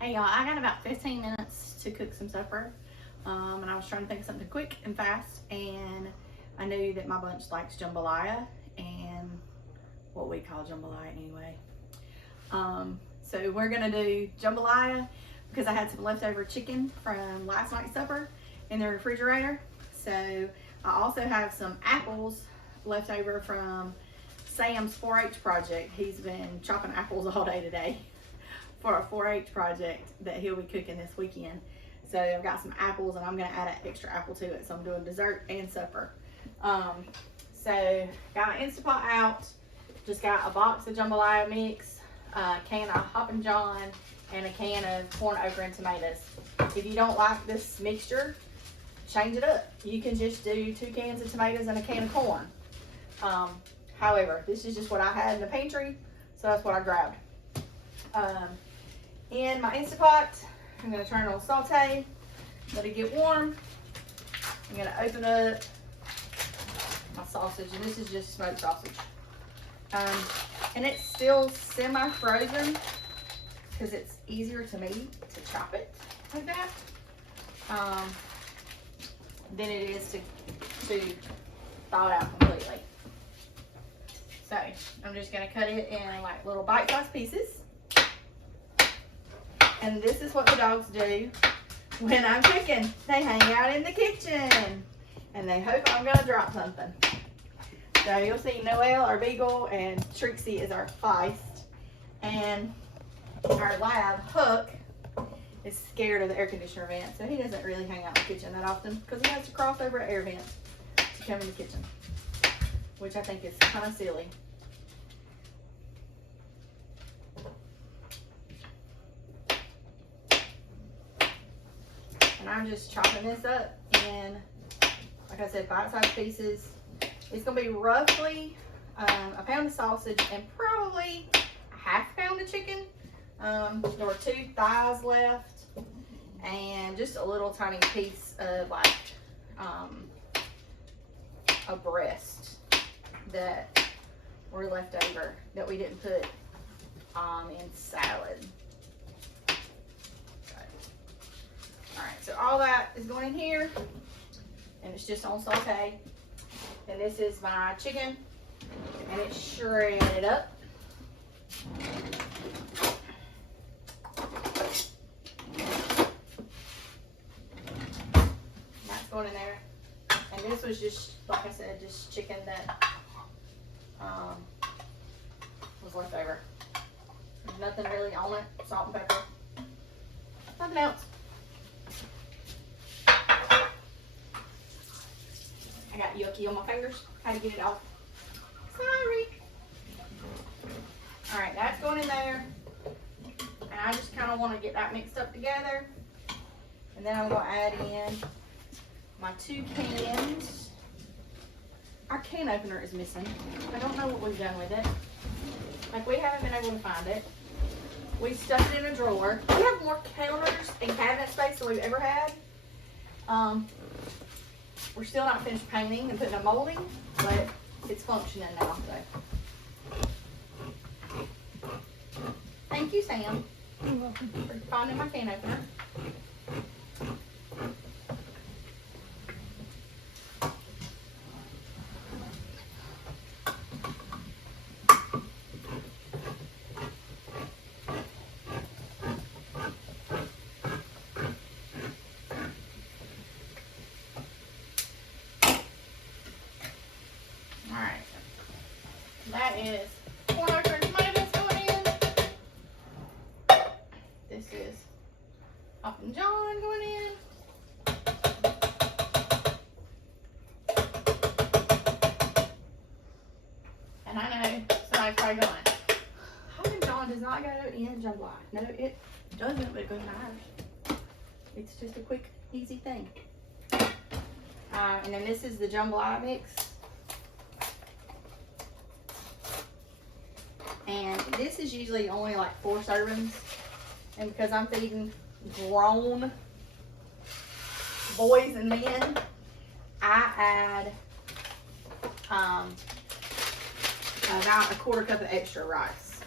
Hey y'all, I got about 15 minutes to cook some supper. And I was trying to think of something quick and fast, and I knew that my bunch likes jambalaya and what we call jambalaya anyway. So we're gonna do jambalaya because I had some leftover chicken from last night's supper in the refrigerator. So I also have some apples left over from Sam's 4-H project. He's been chopping apples all day today for a 4-H project that he'll be cooking this weekend. So I've got some apples and I'm gonna add an extra apple to it. So I'm doing dessert and supper. So got my Instapot out. Just got a box of jambalaya mix, a can of Hoppin' John, and a can of corn, okra, and tomatoes. If you don't like this mixture, change it up. You can just do 2 cans of tomatoes and a can of corn. However, this is just what I had in the pantry, so that's what I grabbed. In my Instapot, I'm going to turn it on saute, let it get warm. I'm going to open up my sausage, and this is just smoked sausage. And it's still semi-frozen because it's easier to me to chop it like that than it is to thaw it out completely. So I'm just going to cut it in like little bite-sized pieces. And this is what the dogs do when I'm cooking. They hang out in the kitchen and they hope I'm gonna drop something. So you'll see Noelle, our beagle, and Trixie is our feist. And our lab, Hook, is scared of the air conditioner vent, so he doesn't really hang out in the kitchen that often because he has to cross over an air vent to come in the kitchen, which I think is kind of silly. And I'm just chopping this up in, like I said, bite-sized pieces. It's going to be roughly a pound of sausage and probably a half pound of chicken. There were 2 thighs left and just a little tiny piece of like a breast that were left over that we didn't put in salad. Alright, so all that is going in here, and it's just on saute. And this is my chicken, and it's shredded up. That's going in there. And this was just, like I said, just chicken that was left over. There's nothing really on it, salt and pepper, nothing else. I got yucky on my fingers. How to get it off. Sorry. Alright, that's going in there. And I just kind of want to get that mixed up together. And then I'm going to add in my 2 cans. Our can opener is missing. I don't know what we've done with it. Like, we haven't been able to find it. We stuck it in a drawer. We have more counters and cabinet space than we've ever had. We're still not finished painting and putting a molding, but it's functioning now. So. Thank you, Sam. You're welcome. For finding my can opener. That is corn, okra, and tomatoes going in. This is Hoppin' John going in. And I know somebody's probably going, Hoppin' John does not go in jambalaya. No, it doesn't, but it goes in ours. It's just a quick, easy thing. And then this is the jambalaya mix. And this is usually only like 4 servings. And because I'm feeding grown boys and men, I add about a 1/4 cup of extra rice.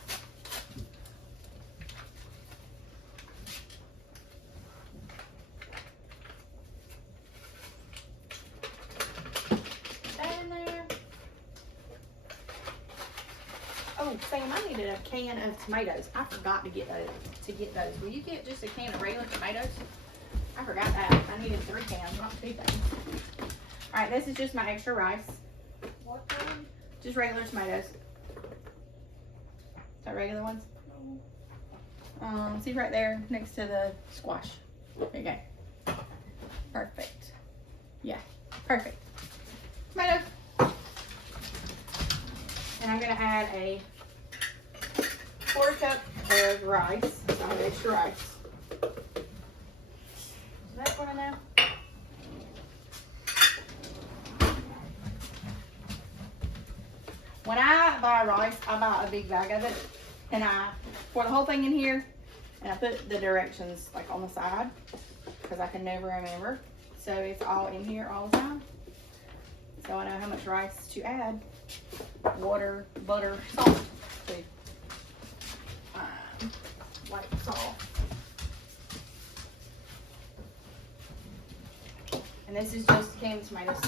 Sam, I needed a can of tomatoes. I forgot to get those. Will you get just a can of regular tomatoes? I forgot that. I needed 3 cans, not 2 things. All right, this is just my extra rice. What kind? Just regular tomatoes. Is that regular ones? See right there next to the squash. There you go. Perfect. Yeah, perfect. Tomatoes. And I'm gonna add a 1/4 cup of rice. So I have extra rice. Is that what I know? When I buy rice, I buy a big bag of it, and I pour the whole thing in here, and I put the directions like on the side, because I can never remember. So it's all in here all the time. So I know how much rice to add, water, butter, salt to like salt. And this is just canned tomatoes.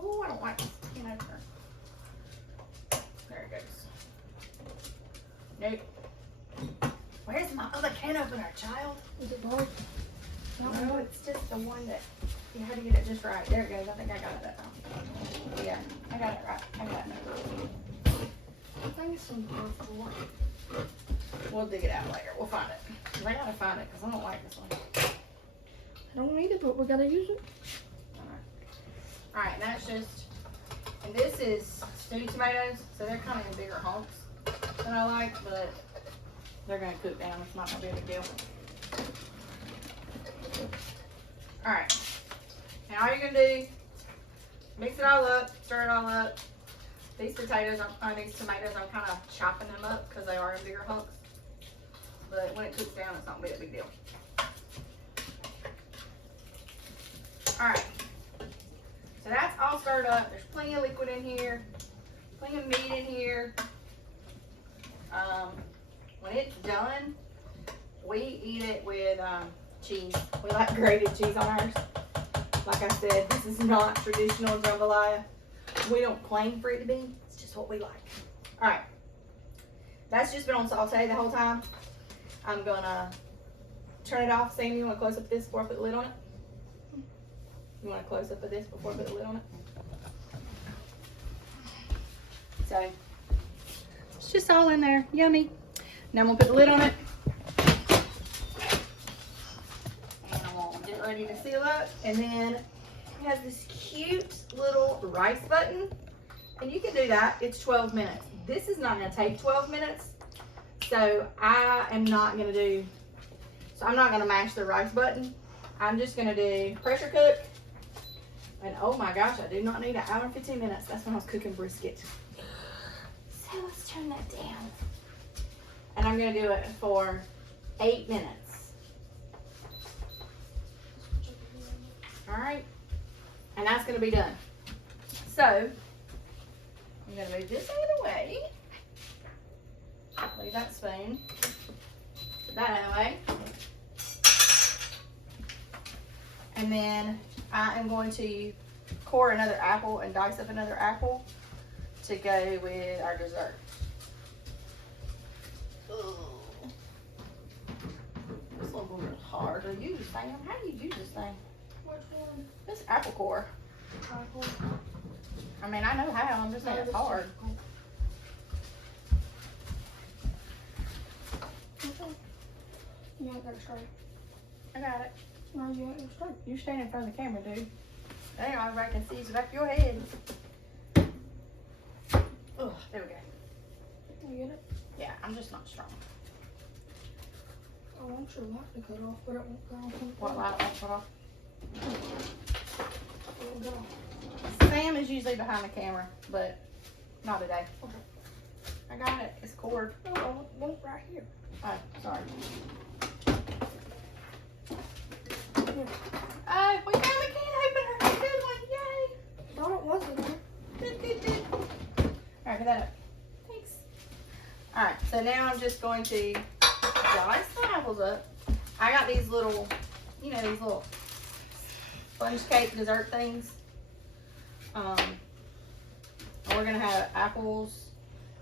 Oh, I don't like this can opener. There it goes. Nope. Where's my other can opener, child? Is it broke? No, it's just the one that you had to get it just right. There it goes. I think I got it that time. Yeah, I got it right. I got it. I think it's some purple. We'll dig it out later. We'll find it. 'Cause I gotta find it because I don't like this one. I don't need it, but we gotta use it. Alright, and that's just, and this is stewed tomatoes, so they're kind of in bigger hunks than I like, but they're gonna cook down. It's not gonna be a big deal. Alright, now all you're gonna do, mix it all up, stir it all up. These tomatoes, I'm kind of chopping them up because they are in bigger hunks. But when it cooks down, it's not gonna be a big deal. Alright, so that's all stirred up. There's plenty of liquid in here, plenty of meat in here. When it's done, we eat it with cheese. We like grated cheese on ours. Like I said, this is not traditional jambalaya. We don't claim for it to be. It's just what we like. All right. That's just been on saute the whole time. I'm gonna turn it off. Sam, you want to close up this before I put the lid on it? You want to close up of this before I put the lid on it? So it's just all in there. Yummy. Now I'm gonna put the lid on it. And I'm gonna get it ready to seal up. And then it has this cute little rice button. And you can do that. It's 12 minutes. This is not gonna take 12 minutes. So I'm not gonna mash the rice button. I'm just gonna do pressure cook. And oh my gosh, I do not need 1 hour and 15 minutes. That's when I was cooking brisket. So let's turn that down. And I'm gonna do it for 8 minutes. All right, and that's gonna be done. So I'm gonna move this out of the way. Leave that spoon. Put that out of the way. And then I am going to core another apple and dice up another apple to go with our dessert. Ugh. This one's a little hard to use, Sam. How do you use this thing? Which one? This apple core. Apple. I mean, I know how. I'm just saying it's hard. Okay. You ain't got it straight. I got it. No, you ain't got it straight. You stand in front of the camera, dude. There, everybody can see the back of your head. Oh, there we go. You get it? Yeah, I'm just not strong. Oh, I'm sure light to cut off, but it won't cut off. What light won't cut off? It won't cut off. Sam is usually behind the camera, but not today. Okay. I got it. It's cord. No, I won't right here. Oh, sorry. Here. Oh, we found the can opener. Good one. Yay. Thought it wasn't there. Good. All right, put that up. Thanks. All right, so now I'm just going to dice the apples up. I got these little, you know, these little sponge cake dessert things. And we're gonna have apples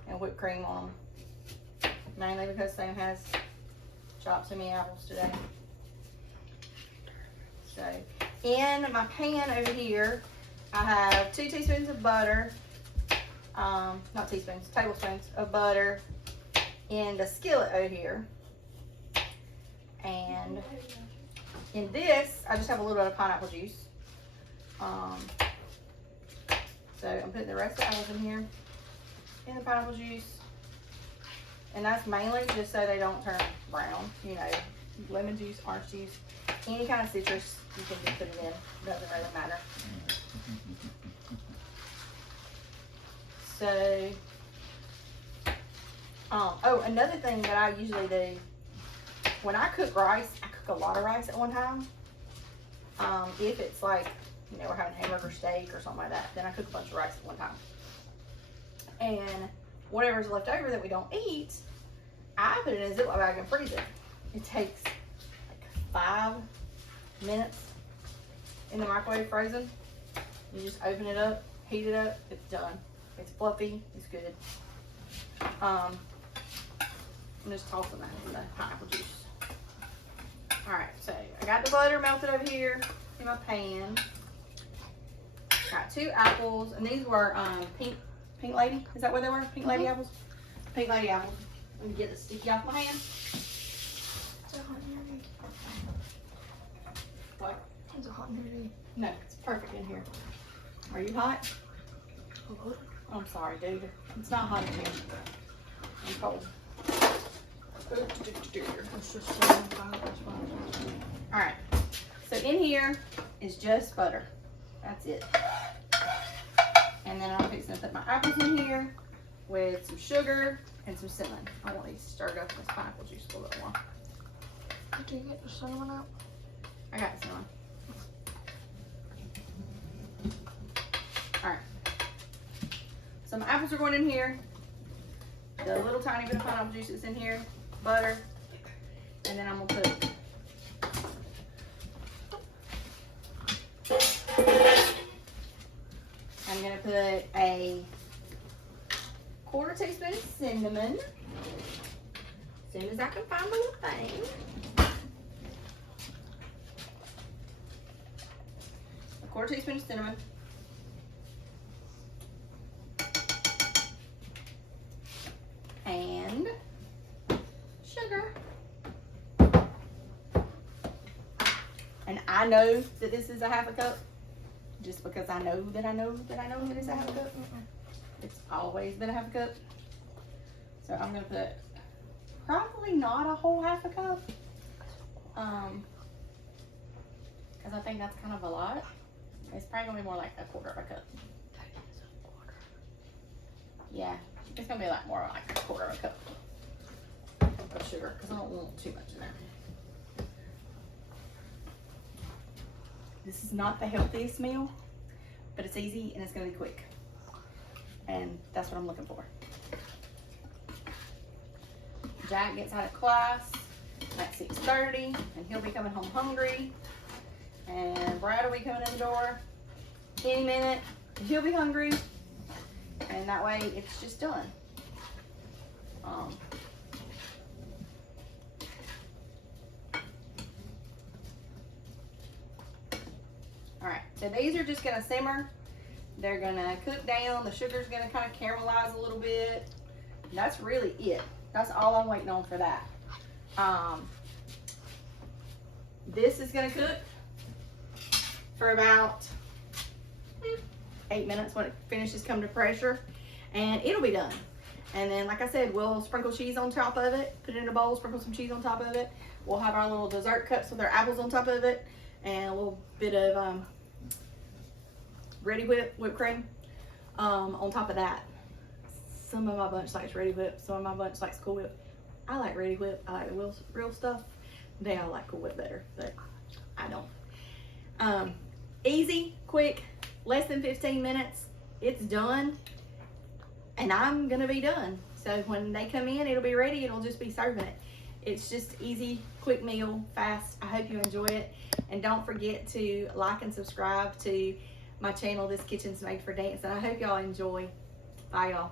and whipped cream on them. Mainly because Sam has chopped so many apples today. So, in my pan over here, I have 2 teaspoons of butter. Not teaspoons, tablespoons of butter in the skillet over here. And in this, I just have a little bit of pineapple juice. So I'm putting the rest of the apples in here, in the pineapple juice. And that's mainly just so they don't turn brown. You know, lemon juice, orange juice, any kind of citrus, you can just put it in. Doesn't really matter. So, oh, another thing that I usually do, when I cook rice, I cook a lot of rice at one time. If it's like, you know, we're having hamburger steak or something like that, then I cook a bunch of rice at one time. And whatever's left over that we don't eat, I put it in a Ziploc bag and freeze it. It takes like 5 minutes in the microwave frozen. You just open it up, heat it up, it's done. It's fluffy, it's good. I'm just tossing that in the pineapple juice. Alright, so I got the butter melted over here in my pan. Got 2 apples, and these were pink lady. Is that what they were? Pink lady apples? Pink lady apples. Let me get the sticky off my hand. It's a hot in here. What? It's a hot in here. No, it's perfect in here. Are you hot? What? I'm sorry, dude. It's not hot in here. I'm cold. It's just so hot. Alright. So in here is just butter. That's it. And then I'm fixing to put my apples in here with some sugar and some cinnamon. I want these stirred up in this pineapple juice a little bit more. Did you get the cinnamon out? I got the cinnamon. Alright. So my apples are going in here. The little tiny bit of pineapple juice is in here. Butter. And then I'm going to put I'm going to put a 1/4 teaspoon of cinnamon. As soon as I can find the little thing. A 1/4 teaspoon of cinnamon. And sugar. And I know that this is a 1/2 cup. Just because I know that I know that I know that it's a 1/2 cup. It's always been a 1/2 cup. So I'm gonna put probably not a whole 1/2 cup. Because I think that's kind of a lot. It's probably gonna be more like a 1/4 cup. Yeah, it's gonna be a lot more like a 1/4 cup of sugar because I don't want too much in there. This is not the healthiest meal, but it's easy and it's gonna be quick. And that's what I'm looking for. Jack gets out of class at 6:30 and he'll be coming home hungry. And Brad will be coming in the door any minute and he'll be hungry. And that way it's just done. Alright, so these are just gonna simmer. They're gonna cook down. The sugar's gonna kind of caramelize a little bit. And that's really it. That's all I'm waiting on for that. This is gonna cook for about 8 minutes when it finishes coming to pressure, and it'll be done. And then, like I said, we'll sprinkle cheese on top of it, put it in a bowl, sprinkle some cheese on top of it. We'll have our little dessert cups with our apples on top of it, and a little bit of Ready whipped cream on top of that. Some of my bunch likes Ready Whip, some of my bunch likes Cool Whip. I like Ready Whip, I like the real stuff. They all like Cool Whip better, but I don't. Easy, quick, less than 15 minutes, it's done, and I'm gonna be done. So when they come in, it'll be ready, it'll just be serving it. It's just easy, quick meal, fast. I hope you enjoy it, and don't forget to like and subscribe to my channel, This Kitchen's Made for Dance, and I hope y'all enjoy Bye, y'all.